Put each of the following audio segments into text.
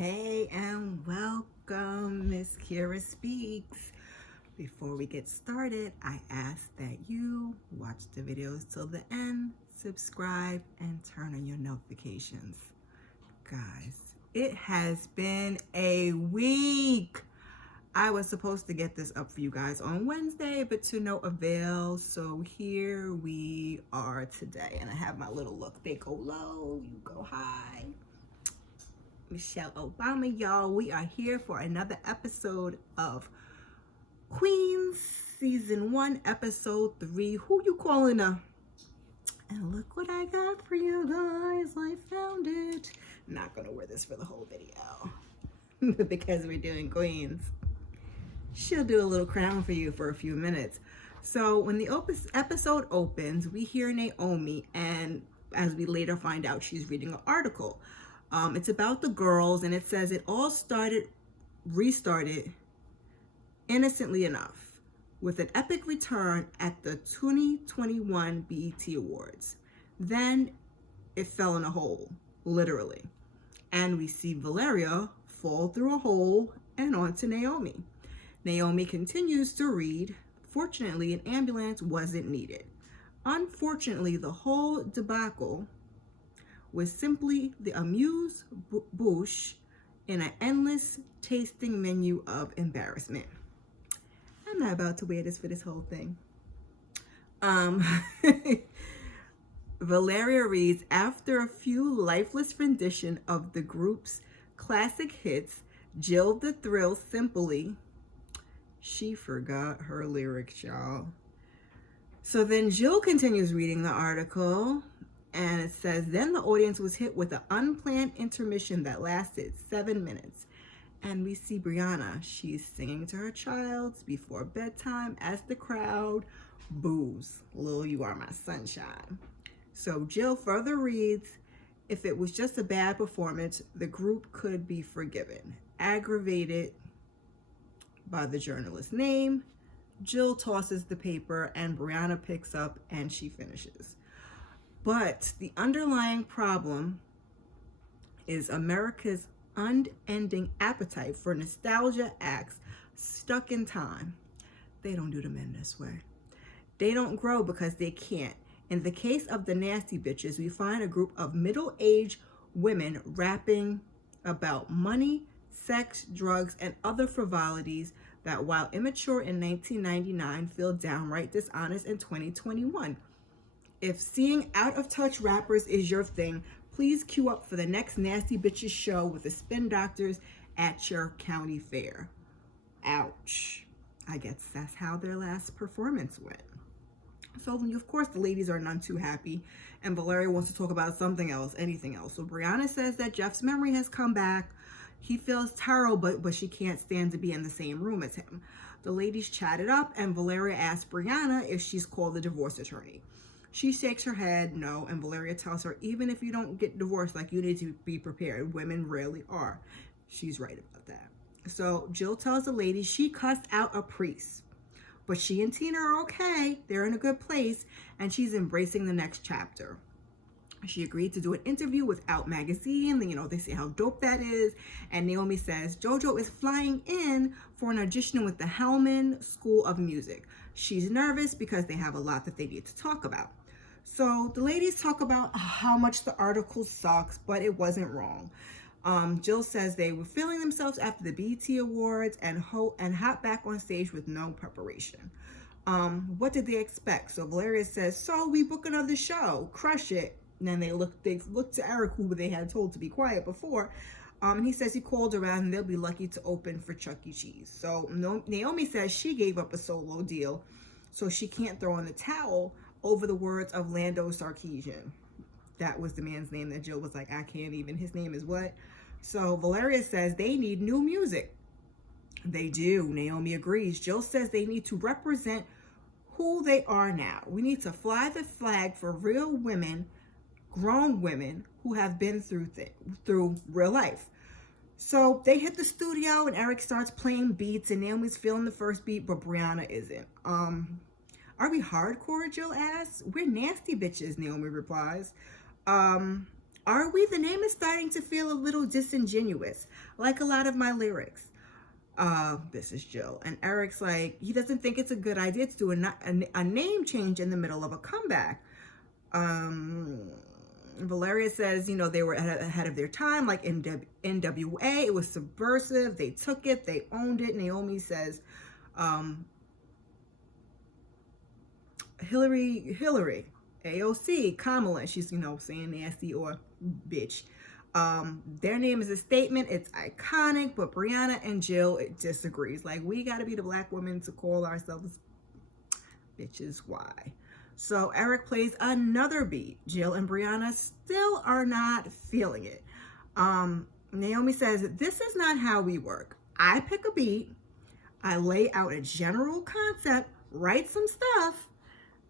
Hey and welcome, Miss Kira Speaks. Before we get started, I ask that you watch the videos till the end, subscribe, and turn on your notifications. Guys, it has been a week. I was supposed to get this up for you guys on Wednesday, but to no avail. So here we are today. And I have my little look. They go low, you go high. Michelle Obama, y'all. We are here for another episode of Queens Season 1, Episode 3. Who you calling her? And look what I got for you guys. I found it. I'm not going to wear this for the whole video because we're doing Queens. She'll do a little crown for you for a few minutes. So when the episode opens, we hear Naomi, and as we later find out, she's reading an article. It's about the girls, and it says it all restarted, innocently enough, with an epic return at the 2021 BET Awards. Then it fell in a hole, literally. And we see Valeria fall through a hole and onto Naomi. Naomi continues to read. Fortunately, an ambulance wasn't needed. Unfortunately, the whole debacle was simply the amuse-bouche in an endless tasting menu of embarrassment. I'm not about to wear this for this whole thing. Valeria reads, after a few lifeless rendition of the group's classic hits, Jill the Thrill simply, she forgot her lyrics, y'all. So then Jill continues reading the article. And it says, then the audience was hit with an unplanned intermission that lasted 7 minutes. And we see Brianna. She's singing to her child before bedtime as the crowd boos. Lil, you are my sunshine. So Jill further reads, if it was just a bad performance, the group could be forgiven. Aggravated by the journalist's name, Jill tosses the paper and Brianna picks up and she finishes. But the underlying problem is America's unending appetite for nostalgia acts stuck in time. They don't do the men this way. They don't grow because they can't. In the case of the Nasty Bitches, we find a group of middle-aged women rapping about money, sex, drugs, and other frivolities that, while immature in 1999, feel downright dishonest in 2021. If seeing out-of-touch rappers is your thing, please queue up for the next Nasty Bitches show with the Spin Doctors at your county fair. Ouch. I guess that's how their last performance went. So, of course, the ladies are none too happy, and Valeria wants to talk about something else, anything else. So Brianna says that Jeff's memory has come back. He feels terrible, but she can't stand to be in the same room as him. The ladies chatted up, and Valeria asked Brianna if she's called the divorce attorney. She shakes her head, no, and Valeria tells her, even if you don't get divorced, like, you need to be prepared. Women rarely are. She's right about that. So Jill tells the ladies she cussed out a priest, but she and Tina are okay. They're in a good place, and she's embracing the next chapter. She agreed to do an interview with Out Magazine. You know, they say how dope that is. And Naomi says JoJo is flying in for an audition with the Hellman School of Music. She's nervous because they have a lot that they need to talk about. So the ladies talk about how much the article sucks, but it wasn't wrong. Jill says they were feeling themselves after the BET Awards and hop back on stage with no preparation. What did they expect? So Valeria says, so we book another show, crush it. And then they look to Eric, who they had told to be quiet before. And he says he called around and they'll be lucky to open for Chuck E. Cheese. So Naomi says she gave up a solo deal, so she can't throw in the towel over the words of Lando Sarkeesian. That was the man's name that Jill was like, I can't even, his name is what? So Valeria says they need new music. They do. Naomi agrees. Jill says they need to represent who they are now. We need to fly the flag for real women, grown women who have been through real life. So they hit the studio and Eric starts playing beats and Naomi's feeling the first beat, but Brianna isn't. Are we hardcore? Jill asks. We're nasty bitches, Naomi replies. Are we? The name is starting to feel a little disingenuous, like a lot of my lyrics. This is Jill. And Eric's like, he doesn't think it's a good idea to do a name change in the middle of a comeback. Valeria says, you know, they were ahead of their time, like NWA. It was subversive. They took it. They owned it. Naomi says, Hillary, AOC, Kamala. She's, you know, saying nasty or bitch. Their name is a statement. It's iconic, but Brianna and Jill, it disagrees. Like, we got to be the black women to call ourselves bitches. Why? So Eric plays another beat. Jill and Brianna still are not feeling it. Naomi says, this is not how we work. I pick a beat, I lay out a general concept, write some stuff,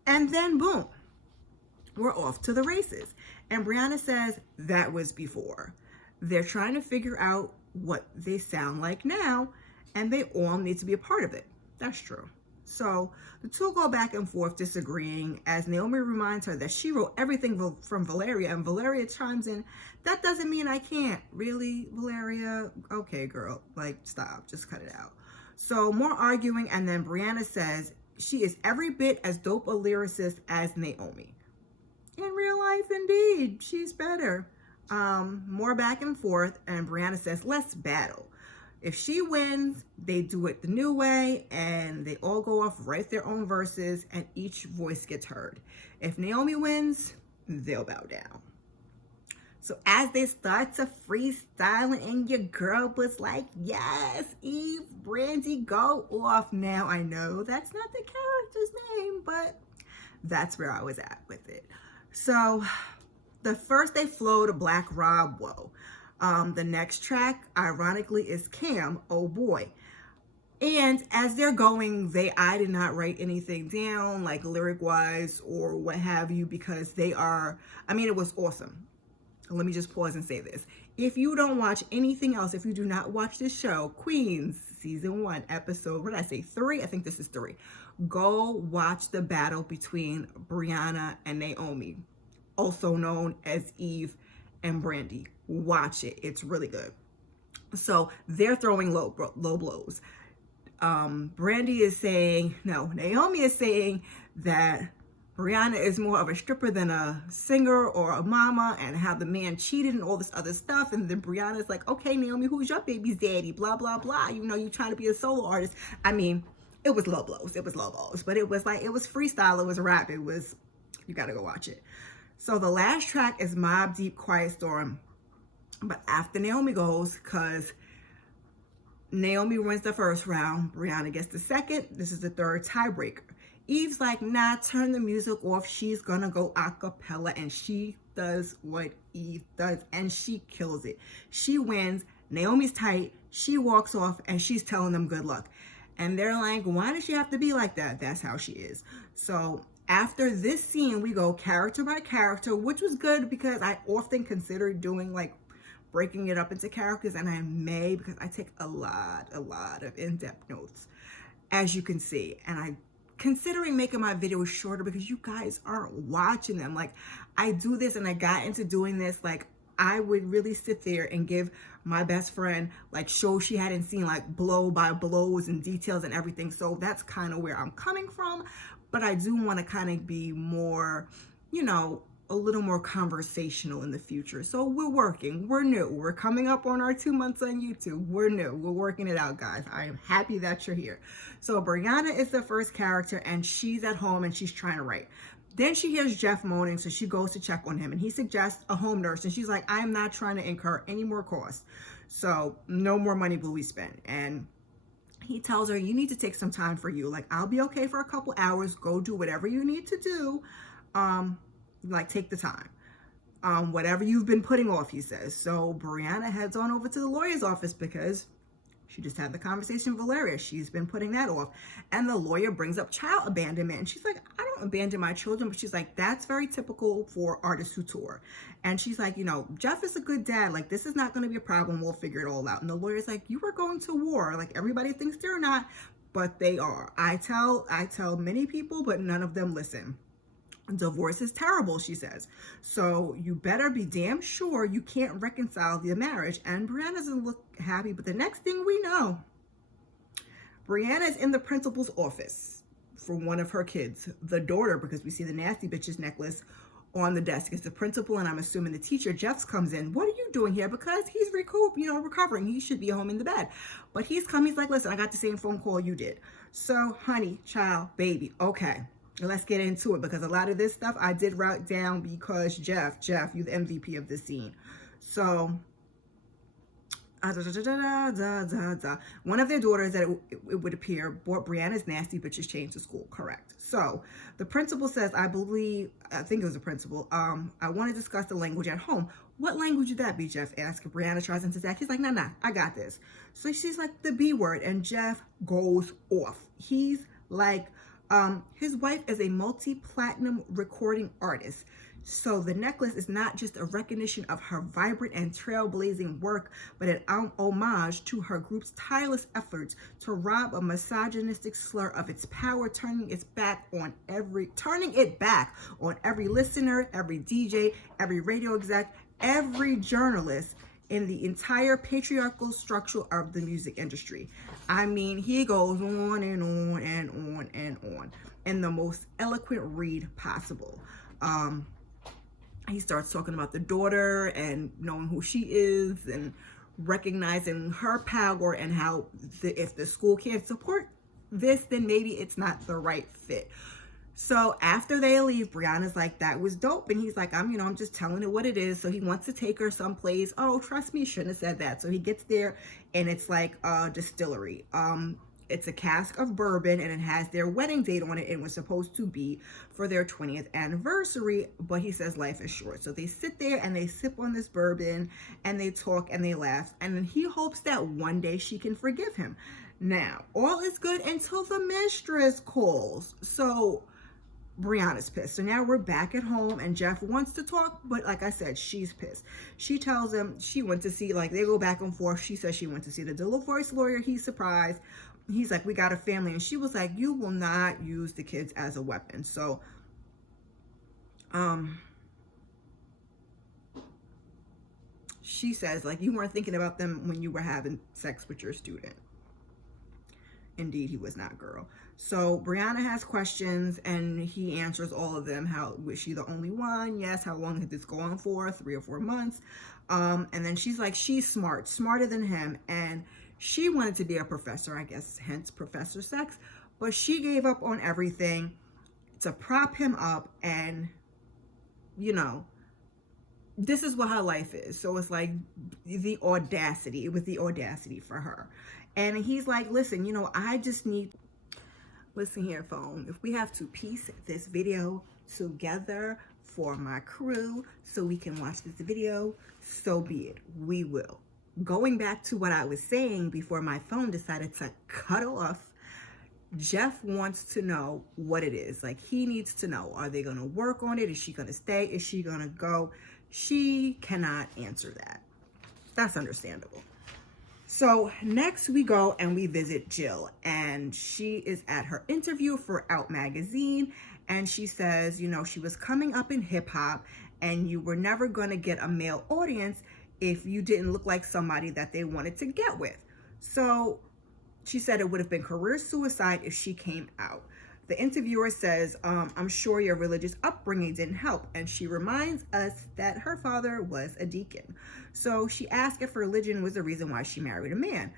and then boom, we're off to the races. And Brianna says, that was before. They're trying to figure out what they sound like now, and they all need to be a part of it. That's true. So the two go back and forth disagreeing as Naomi reminds her that she wrote everything from Valeria, and Valeria chimes in, that doesn't mean I can't. Really, Valeria? Okay, girl, like, stop, just cut it out. So more arguing, and then Brianna says she is every bit as dope a lyricist as Naomi. In real life, indeed, she's better. More back and forth, and Brianna says, let's battle. If she wins, they do it the new way, and they all go off, write their own verses, and each voice gets heard. If Naomi wins, they'll bow down. So as they start to freestyle, and your girl was like, yes, Eve, Brandy, go off. Now, I know that's not the character's name, but that's where I was at with it. So the first they flowed Black Rob, whoa. The next track, ironically, is Cam, oh boy. And as they're going, I did not write anything down, like lyric-wise or what have you, because they are, I mean, it was awesome. Let me just pause and say this. If you don't watch anything else, if you do not watch this show, Queens, season 1, episode, what did I say, 3? I think this is 3. Go watch the battle between Brianna and Naomi, also known as Eve and Brandy. Watch it. It's really good. So they're throwing low blows. Naomi is saying that Brianna is more of a stripper than a singer or a mama, and how the man cheated and all this other stuff. And then Brianna's like, okay, Naomi, who's your baby's daddy? Blah, blah, blah. You know, you trying to be a solo artist. I mean, it was low blows. It was low blows. But it was like, it was freestyle. It was rap. It was, you got to go watch it. So the last track is Mobb Deep, Quiet Storm. But after Naomi goes, because Naomi wins the first round, Brianna gets the second. This is the third tiebreaker. Eve's like, nah, turn the music off. She's gonna go a cappella, and she does what Eve does, and she kills it. She wins. Naomi's tight. She walks off, and she's telling them good luck. And they're like, why does she have to be like that? That's how she is. So after this scene, we go character by character, which was good because I often consider doing like breaking it up into characters, and I may, because I take a lot of in-depth notes, as you can see. And I considering making my videos shorter because you guys aren't watching them. Like, I do this, and I got into doing this, like, I would really sit there and give my best friend like shows she hadn't seen, like blow by blows and details and everything. So that's kind of where I'm coming from. But I do want to kind of be more, you know, a little more conversational in the future. So we're working, we're new. We're coming up on our 2 months on YouTube. We're new, we're working it out, guys. I am happy that you're here. So Brianna is the first character, and she's at home and she's trying to write. Then she hears Jeff moaning, so she goes to check on him, and he suggests a home nurse, and she's like, I am not trying to incur any more costs. So no more money will we spend. And he tells her, you need to take some time for you. Like, I'll be okay for a couple hours. Go do whatever you need to do. Like, take the time. Whatever you've been putting off, he says. So Brianna heads on over to the lawyer's office because she just had the conversation with Valeria. She's been putting that off. And the lawyer brings up child abandonment. And she's like, I don't abandon my children. But she's like, that's very typical for artists who tour. And she's like, you know, Jeff is a good dad. Like, this is not going to be a problem. We'll figure it all out. And the lawyer's like, you were going to war. Like, everybody thinks they're not, but they are. I tell many people, but none of them listen. Divorce is terrible, she says. So you better be damn sure you can't reconcile the marriage. And Brianna doesn't look happy, but the next thing we know, Brianna is in the principal's office for one of her kids, the daughter, because we see the nasty bitch's necklace on the desk. It's the principal, and I'm assuming the teacher. Jeff comes in. What are you doing here? Because he's recovering. He should be home in the bed. But he's come. He's like, listen, I got the same phone call you did. So, honey, child, baby, okay. Let's get into it, because a lot of this stuff I did write down because Jeff, you're the MVP of this scene. So, one of their daughters, that it would appear, bought Brianna's nasty bitches chain to school. Correct. So the principal says, I think it was the principal, I want to discuss the language at home. What language would that be, Jeff asked. Brianna tries into that. He's like, nah, I got this. So she's like, the B word, and Jeff goes off. He's like, his wife is a multi-platinum recording artist. So the necklace is not just a recognition of her vibrant and trailblazing work, but an homage to her group's tireless efforts to rob a misogynistic slur of its power, turning it back on every listener, every DJ, every radio exec, every journalist in the entire patriarchal structure of the music industry. I mean, he goes on and on and on and on in the most eloquent read possible. He starts talking about the daughter and knowing who she is and recognizing her power, and how if the school can't support this, then maybe it's not the right fit. So after they leave, Brianna's like, that was dope. And he's like, I'm just telling it what it is. So he wants to take her someplace. Oh, trust me, shouldn't have said that. So he gets there, and it's like a distillery. It's a cask of bourbon, and it has their wedding date on it. It was supposed to be for their 20th anniversary, but he says life is short. So they sit there and they sip on this bourbon, and they talk and they laugh. And then he hopes that one day she can forgive him. Now, all is good until the mistress calls. So Brianna's pissed. So now we're back at home, and Jeff wants to talk, but like I said, she's pissed. She tells him she went to see, they go back and forth. She says she went to see the divorce lawyer. He's surprised. He's like, we got a family. And she was like, you will not use the kids as a weapon. So, she says, you weren't thinking about them when you were having sex with your student. Indeed, he was not, girl. So Brianna has questions, and he answers all of them. How was she the only one? Yes. How long had this gone for? 3 or 4 months. And then she's like, she's smarter than him. And she wanted to be a professor, I guess, hence Professor Sex. But she gave up on everything to prop him up. And, this is what her life is. So it's like the audacity. It was the audacity for her. And he's like, listen, I just need... Listen here, phone. If we have to piece this video together for my crew so we can watch this video, so be it. We will. Going back to what I was saying before my phone decided to cut off, Jeff wants to know what it is. He needs to know, are they going to work on it? Is she going to stay? Is she going to go? She cannot answer that. That's understandable. So next we go and we visit Jill, and she is at her interview for Out Magazine, and she says, she was coming up in hip hop, and you were never going to get a male audience if you didn't look like somebody that they wanted to get with. So she said it would have been career suicide if she came out. The interviewer says, I'm sure your religious upbringing didn't help. And she reminds us that her father was a deacon. So she asked if religion was the reason why she married a man.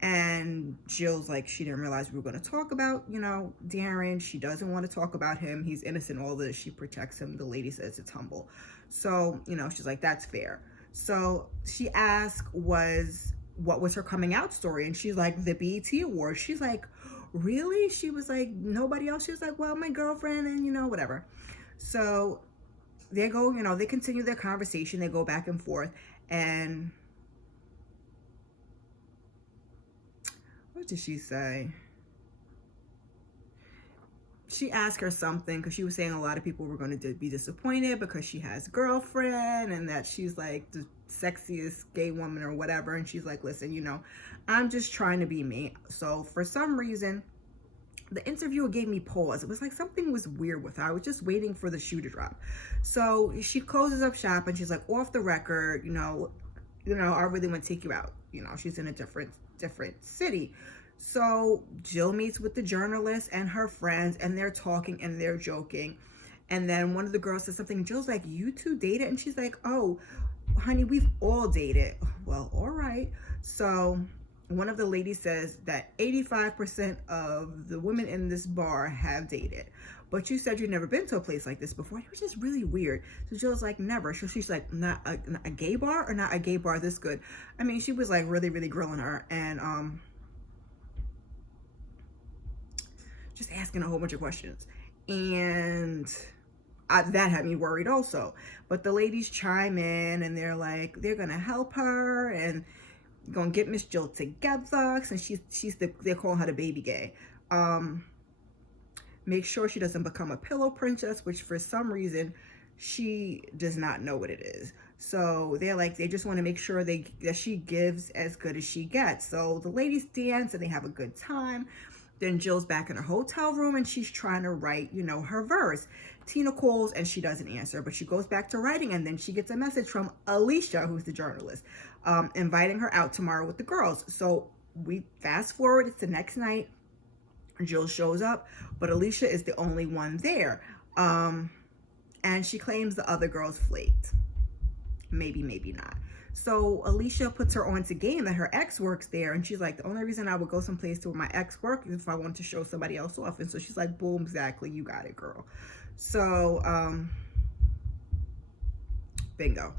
And Jill's like, she didn't realize we were going to talk about, Darren. She doesn't want to talk about him. He's innocent, all this. She protects him. The lady says it's humble. So, she's like, that's fair. So she asked what was her coming out story? And she's like, the BET Awards. She's like, really? She was like, nobody else? She was like, well, my girlfriend and, whatever. So they go, they continue their conversation. They go back and forth. And what did she say? She asked her something because she was saying a lot of people were going to be disappointed because she has a girlfriend and that she's like the sexiest gay woman or whatever. And she's like, listen, I'm just trying to be me. So for some reason, the interviewer gave me pause. It was like something was weird with her. I was just waiting for the shoe to drop. So she closes up shop and she's like, off the record, I really want to take you out. She's in a different city. So Jill meets with the journalist and her friends, and they're talking and they're joking. And then one of the girls says something. Jill's like, you two dated? And she's like, oh, honey, we've all dated. Well, all right. So one of the ladies says that 85% of the women in this bar have dated. But you said you've never been to a place like this before. It was just really weird. So Jill's like, never. So she's like, not a gay bar, or not a gay bar this good? I mean, she was like really, really grilling her, and just asking a whole bunch of questions. And that had me worried also. But the ladies chime in and they're like, they're gonna help her and gonna get Miss Jill together, since they're calling her the baby gay. Make sure she doesn't become a pillow princess, which for some reason she does not know what it is. So they're like, they just want to make sure that she gives as good as she gets. So the ladies dance and they have a good time. Then Jill's back in her hotel room and she's trying to write, her verse. Tina calls and she doesn't answer, but she goes back to writing, and then she gets a message from Alicia, who's the journalist, inviting her out tomorrow with the girls. So we fast forward, it's the next night. Jill shows up, but Alicia is the only one there. And she claims the other girls flaked. Maybe, maybe not. So Alicia puts her on to game that her ex works there, and she's like, the only reason I would go someplace to where my ex works is if I want to show somebody else off. And so she's like, boom, exactly, you got it, girl. So bingo.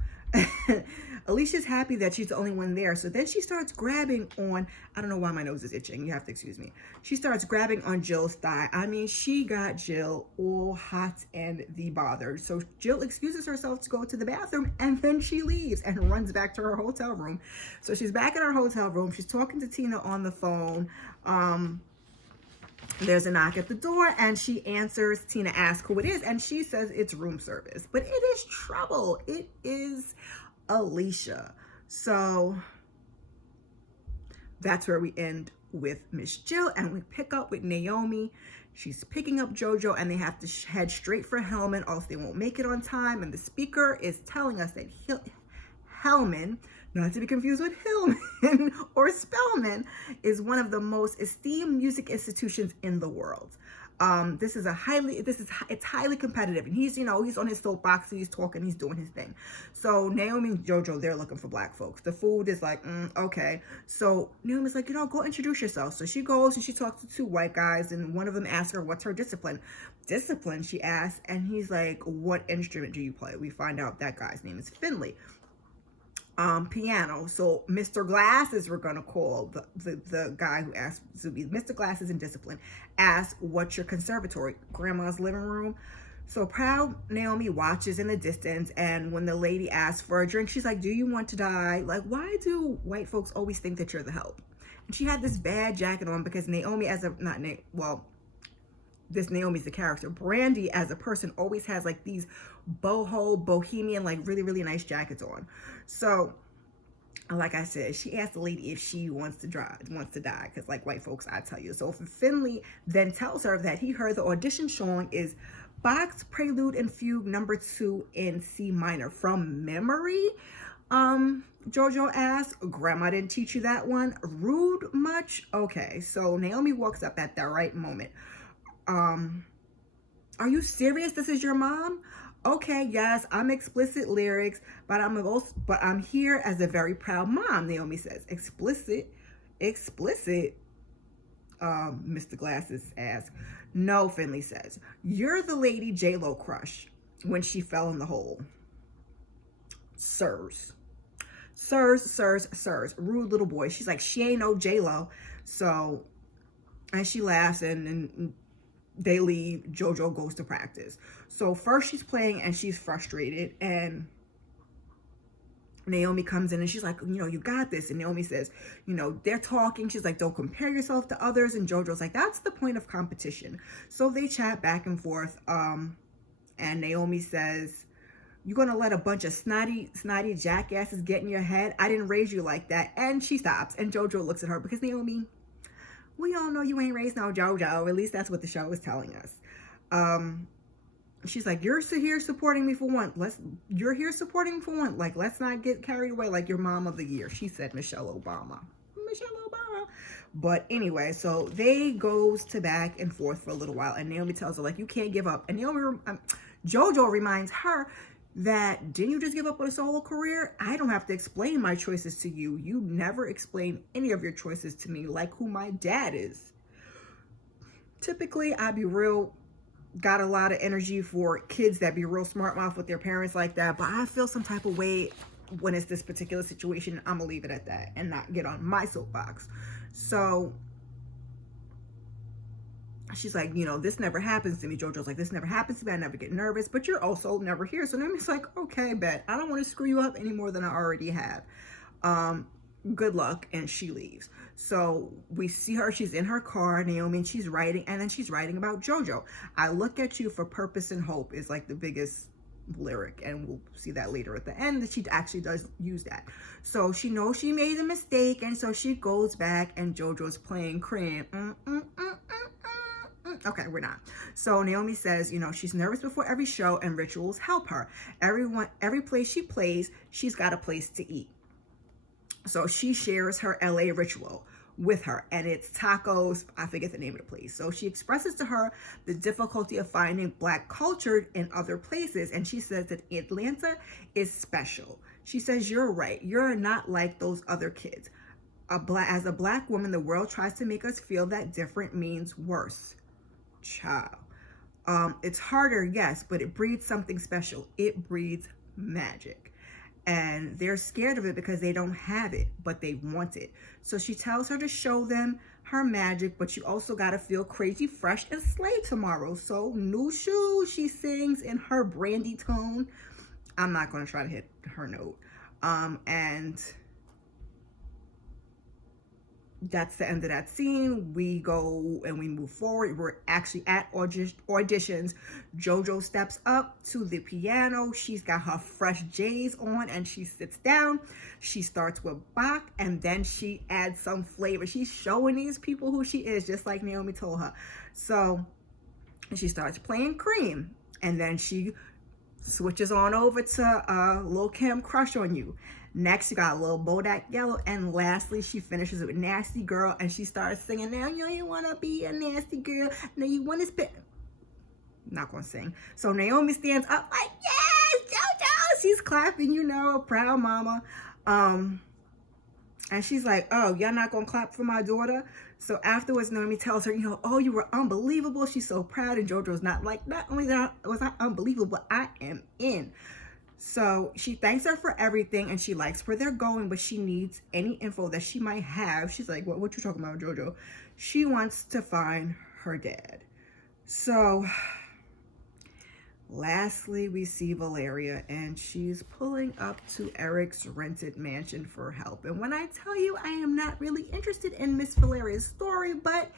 Alicia's happy that she's the only one there. So then she starts grabbing on, I don't know why my nose is itching, you have to excuse me. She starts grabbing on Jill's thigh. I mean, she got Jill all hot and the bothered. So Jill excuses herself to go to the bathroom, and then she leaves and runs back to her hotel room. So she's back in her hotel room. She's talking to Tina on the phone. There's a knock at the door, and she answers. Tina asks who it is, and she says it's room service. But it is trouble. It is Alicia. So that's where we end with Miss Jill, and we pick up with Naomi. She's picking up JoJo, and they have to head straight for Hellman, or else they won't make it on time. And the speaker is telling us that Hellman, not to be confused with Hillman or Spellman, is one of the most esteemed music institutions in the world. It's highly competitive, and he's on his soapbox, he's talking, he's doing his thing. So Naomi and JoJo, they're looking for black folks. The food is like, okay. So Naomi's like, go introduce yourself. So she goes and she talks to two white guys, and one of them asks her, what's her discipline? Discipline, she asks, and he's like, what instrument do you play? We find out that guy's name is Finley. Piano. So Mr. Glasses, we're gonna call the guy who asked to be Mr. Glasses in discipline, asks, what's your conservatory? Grandma's living room. So proud Naomi watches in the distance, and when the lady asks for a drink, she's like, do you want to die? Like, why do white folks always think that you're the help? And she had this bad jacket on because Naomi this Naomi's the character. Brandy as a person always has like these boho, bohemian, like really, really nice jackets on. So, like I said, she asked the lady if she wants to die, because like white folks, I tell you. So Finley then tells her that he heard the audition showing is Bach's Prelude and Fugue number 2 in C minor from memory. JoJo asks, Grandma didn't teach you that one? Rude much? Okay, so Naomi walks up at the right moment. Are you serious? This is your mom? Okay, yes, I'm explicit lyrics, but I'm here as a very proud mom, Naomi says. Explicit? Mr. Glasses asks. No, Finley says. You're the lady JoJo crush when she fell in the hole. Sirs. Rude little boy. She's like, she ain't no JoJo. So, and she laughs, and they leave. JoJo goes to practice. So first she's playing and she's frustrated, and Naomi comes in and she's like, you got this. And Naomi says, they're talking. She's like, don't compare yourself to others. And JoJo's like, that's the point of competition. So they chat back and forth. And Naomi says, you're going to let a bunch of snotty jackasses get in your head? I didn't raise you like that. And she stops, and JoJo looks at her because Naomi, we all know you ain't raised no JoJo. At least that's what the show is telling us. She's like, you're here supporting me for one. You're here supporting me for one. Like, let's not get carried away like your mom of the year. She said Michelle Obama. Michelle Obama. But anyway, so they goes to back and forth for a little while, and Naomi tells her, like, you can't give up. And JoJo reminds her that, didn't you just give up on a solo career? I don't have to explain my choices to you. You never explain any of your choices to me, like who my dad is. Typically, I'd be got a lot of energy for kids that be real smart mouth with their parents like that, but I feel some type of way when it's this particular situation. I'm gonna leave it at that and not get on my soapbox. So she's like, this never happens to me. JoJo's like, this never happens to me. I never get nervous, but you're also never here. So Naomi's like, okay, bet. I don't want to screw you up any more than I already have. Good luck. And she leaves. So we see her, she's in her car, Naomi, and she's writing, and then she's writing about JoJo. I look at you for purpose and hope is like the biggest lyric, and we'll see that later at the end that she actually does use that. So she knows she made a mistake, and so she goes back, and JoJo's playing Cream. Okay, we're not. So Naomi says, she's nervous before every show, and rituals help her. Every place she plays, she's got a place to eat. So she shares her LA ritual with her, and it's tacos. I forget the name of the place. So she expresses to her the difficulty of finding Black culture in other places, and she says that Atlanta is special. She says, you're right. You're not like those other kids. As a Black woman, the world tries to make us feel that different means worse. Child. It's harder, yes, but it breeds something special. It breeds magic. And they're scared of it because they don't have it, but they want it. So she tells her to show them her magic, but you also got to feel crazy, fresh, and slay tomorrow. So new shoes, she sings in her Brandy tone. I'm not going to try to hit her note. And that's the end of that scene. We go and we move forward. We're actually at auditions. JoJo steps up to the piano. She's got her fresh J's on, and she sits down. She starts with Bach, and then she adds some flavor. She's showing these people who she is, just like Naomi told her. So she starts playing Cream, and then she switches on over to Lil' Kim, Crush on You. Next, you got Lil Bodak Yellow, and lastly, she finishes with Nasty Girl, and she starts singing, now you wanna be a nasty girl, now you wanna spit. Not gonna sing. So Naomi stands up like, yes, JoJo! She's clapping, a proud mama. And she's like, oh, y'all not gonna clap for my daughter? So afterwards, Naomi tells her, oh, you were unbelievable. She's so proud, and JoJo's not only that was I unbelievable, I am in. So she thanks her for everything, and she likes where they're going, but she needs any info that she might have. She's like, what you talking about, JoJo? She wants to find her dad. So lastly, we see Valeria, and she's pulling up to Eric's rented mansion for help. And when I tell you, I am not really interested in Miss Valeria's story, but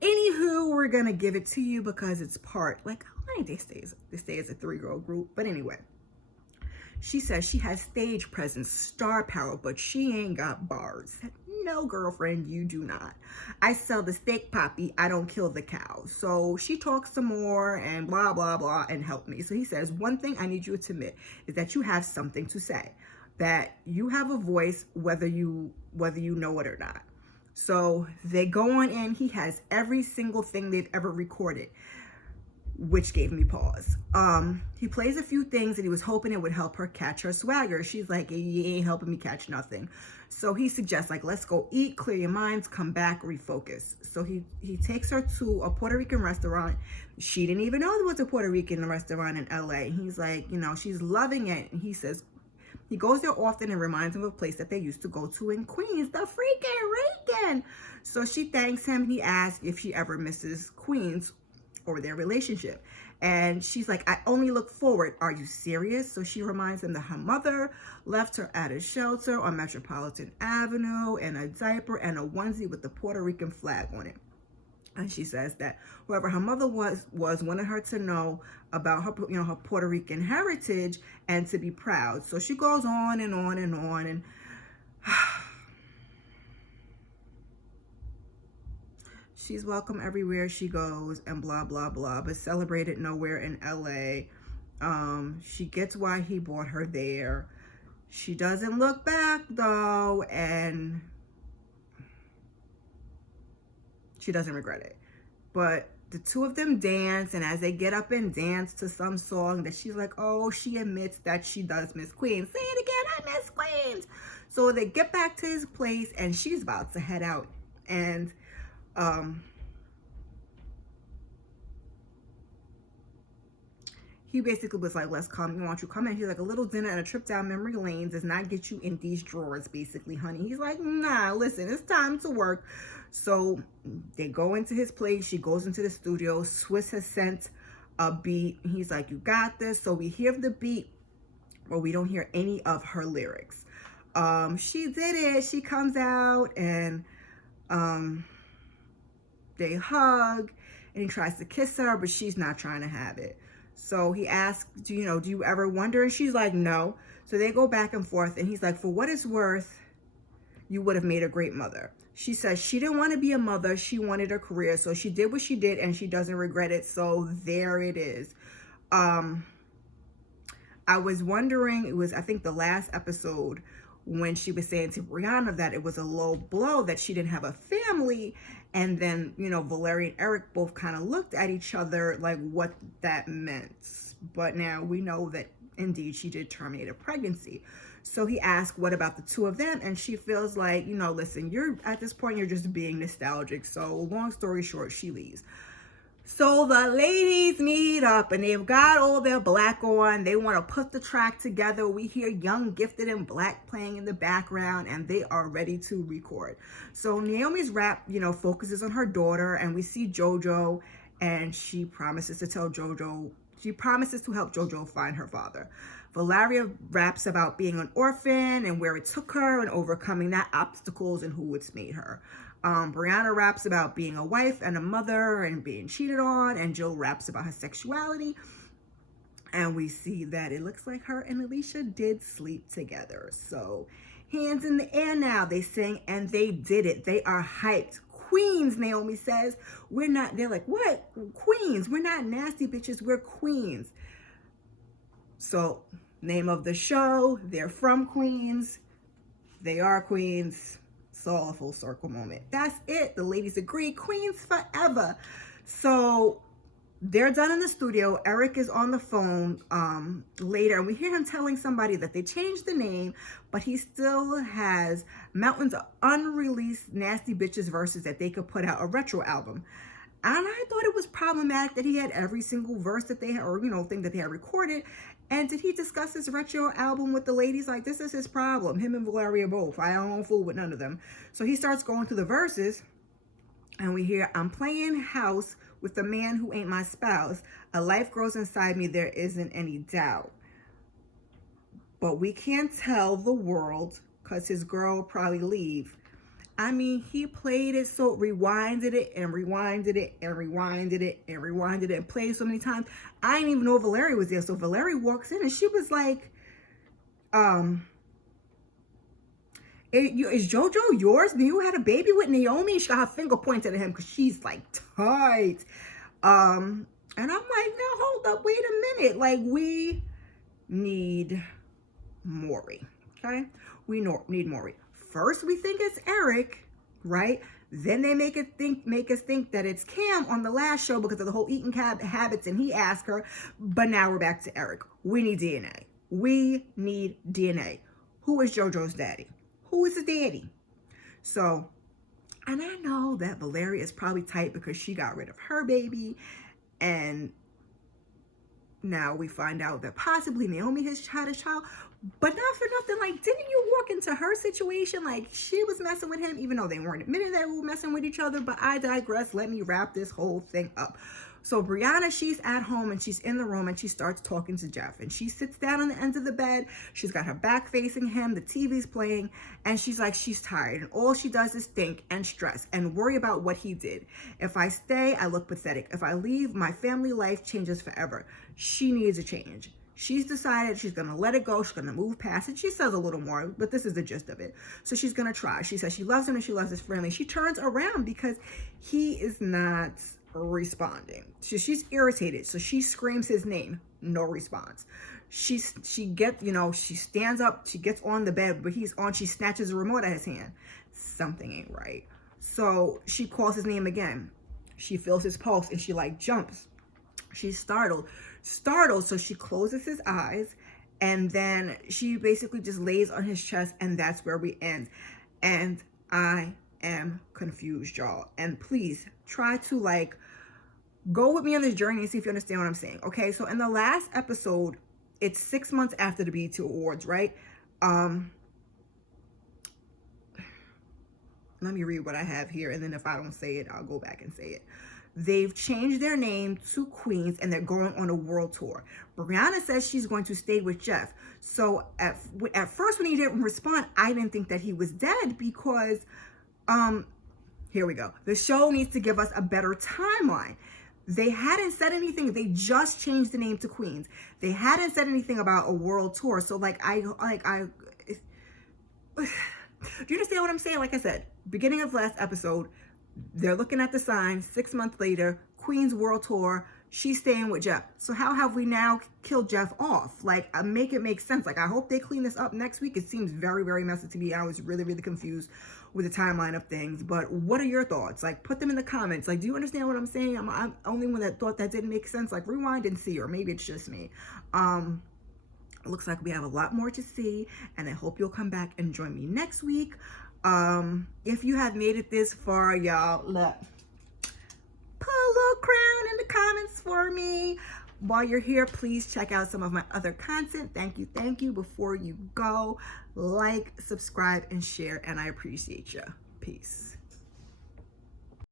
anywho, we're gonna give it to you because it's part, they stay as a 3-girl group. But anyway, she says she has stage presence, star power, but she ain't got bars. No, girlfriend, you do not. I sell the steak poppy, I don't kill the cow. So she talks some more and blah, blah, blah, and help me. So he says, one thing I need you to admit is that you have something to say, that you have a voice, whether you know it or not. So they go on in. He has every single thing they've ever recorded, which gave me pause. He plays a few things, and he was hoping it would help her catch her swagger. She's like, you ain't helping me catch nothing. So he suggests, let's go eat, clear your minds, come back, refocus. So he takes her to a Puerto Rican restaurant. She didn't even know there was a Puerto Rican restaurant in LA. He's like, she's loving it. And he says, he goes there often and reminds him of a place that they used to go to in Queens, the freaking Reagan. So she thanks him, and he asks if she ever misses Queens or their relationship. And she's like, I only look forward. Are you serious? So she reminds him that her mother left her at a shelter on Metropolitan Avenue in a diaper and a onesie with the Puerto Rican flag on it. And she says that whoever her mother was wanted her to know about her, her Puerto Rican heritage and to be proud. So she goes on and on and on. And She's welcome everywhere she goes and blah, blah, blah, but celebrated nowhere in LA. She gets why he brought her there. She doesn't look back though, and she doesn't regret it. But the two of them dance, and as they get up and dance to some song that she's like, oh, she admits that she does miss Queens. Say it again, I miss Queens. So they get back to his place, and she's about to head out. And he basically was like, let's come, why don't you come in? He's like, a little dinner and a trip down memory lane does not get you in these drawers, basically, honey. He's like, nah, listen, it's time to work. So they go into his place. She goes into the studio. Swiss has sent a beat. He's like, you got this. So we hear the beat, but we don't hear any of her lyrics. She did it. She comes out, and they hug, and he tries to kiss her, but she's not trying to have it. So he asks, do you ever wonder? And she's like, no. So they go back and forth, and he's like, for what it's worth, you would have made a great mother. She says she didn't want to be a mother. She wanted a career. So she did what she did, and she doesn't regret it. So there it is. I was wondering, it was, I think, the last episode when she was saying to Brianna that it was a low blow that she didn't have a family. And then, Valeria and Eric both kind of looked at each other like what that meant. But now we know that indeed she did terminate a pregnancy. So he asked, what about the two of them? And she feels like, listen, you're at this point, you're just being nostalgic. So long story short, she leaves. So the ladies meet up, and they've got all their black on. They want to put the track together. We hear Young, Gifted, and Black playing in the background, and they are ready to record. So Naomi's rap, focuses on her daughter, and we see JoJo, and she promises to help JoJo find her father. Valeria raps about being an orphan and where it took her and overcoming that obstacles and who it's made her. Brianna raps about being a wife and a mother and being cheated on, and Jill raps about her sexuality. And we see that it looks like her and Alicia did sleep together. So hands in the air now, they sing, and they did it. They are hyped. Queens, Naomi says. We're not, they're like, what? Queens. We're not nasty bitches. We're queens. So name of the show, they're from Queens. They are queens. It's all a full circle moment. That's it. The ladies agree. Queens forever. So they're done in the studio. Eric is on the phone later, and we hear him telling somebody that they changed the name, but he still has mountains of unreleased Nasty Bitches verses that they could put out a retro album. And I thought it was problematic that he had every single verse that they had, or thing that they had recorded. And did he discuss his retro album with the ladies? Like, this is his problem. Him and Valeria both. I don't fool with none of them. So he starts going through the verses, and we hear, I'm playing house with a man who ain't my spouse. A life grows inside me, there isn't any doubt. But we can't tell the world because his girl will probably leave. I mean, he played it, so rewinded it and rewinded it and rewinded it and rewinded it and played so many times. I didn't even know Valeria was there. So Valeria walks in, and she was like, is JoJo yours? You had a baby with Naomi? She got her finger pointed at him because she's like tight. And I'm like, now hold up, wait a minute. Like, we need Maury, okay? We need Maury. First, we think it's Eric, right? Then they make us think that it's Cam on the last show because of the whole eating habits, and he asked her. But now we're back to Eric. We need DNA. We need DNA. Who is JoJo's daddy? Who is his daddy? So, and I know that Valeria is probably tight because she got rid of her baby, and now we find out that possibly Naomi has had a child. But not for nothing, like, didn't you walk into her situation? Like, she was messing with him, even though they weren't admitting that we were messing with each other. But I digress. Let me wrap this whole thing up. So Brianna, she's at home, and she's in the room, and she starts talking to Jeff. And she sits down on the end of the bed. She's got her back facing him. The TV's playing. And she's like, she's tired. And all she does is think and stress and worry about what he did. If I stay, I look pathetic. If I leave, my family life changes forever. She needs a change. She's decided she's going to let it go. She's going to move past it. She says a little more, but this is the gist of it. So she's going to try. She says she loves him and she loves his family. She turns around because he is not responding. She's irritated. So she screams his name. No response. She stands up. She gets on the bed, but he's on. She snatches the remote out of his hand. Something ain't right. So she calls his name again. She feels his pulse and she like jumps. She's startled, so she closes his eyes, and then she basically just lays on his chest, and that's where we end. And I am confused, y'all. And please try to like go with me on this journey and see if you understand what I'm saying. Okay, so in the last episode, it's 6 months after the BET Awards, right? Let me read what I have here, and then if I don't say it, I'll go back and say it. They've changed their name to Queens, and they're going on a world tour. Brianna says she's going to stay with Jeff. So at first when he didn't respond, I didn't think that he was dead because, here we go. The show needs to give us a better timeline. They hadn't said anything. They just changed the name to Queens. They hadn't said anything about a world tour. So do you understand what I'm saying? Like I said, beginning of last episode, they're looking at the sign. 6 months later, Queen's World Tour. She's staying with Jeff. So how have we now killed Jeff off? Like, make it make sense. Like, I hope they clean this up next week. It seems very, very messy to me. I was really, really confused with the timeline of things. But what are your thoughts? Like, put them in the comments. Like, do you understand what I'm saying? I'm the only one that thought that didn't make sense. Like, rewind and see, or maybe it's just me. It looks like we have a lot more to see, and I hope you'll come back and join me next week. If you have made it this far, y'all, look, put a little crown in the comments for me. While you're here, please check out some of my other content. Thank you. Before you go, like, subscribe, and share, and I appreciate you. Peace.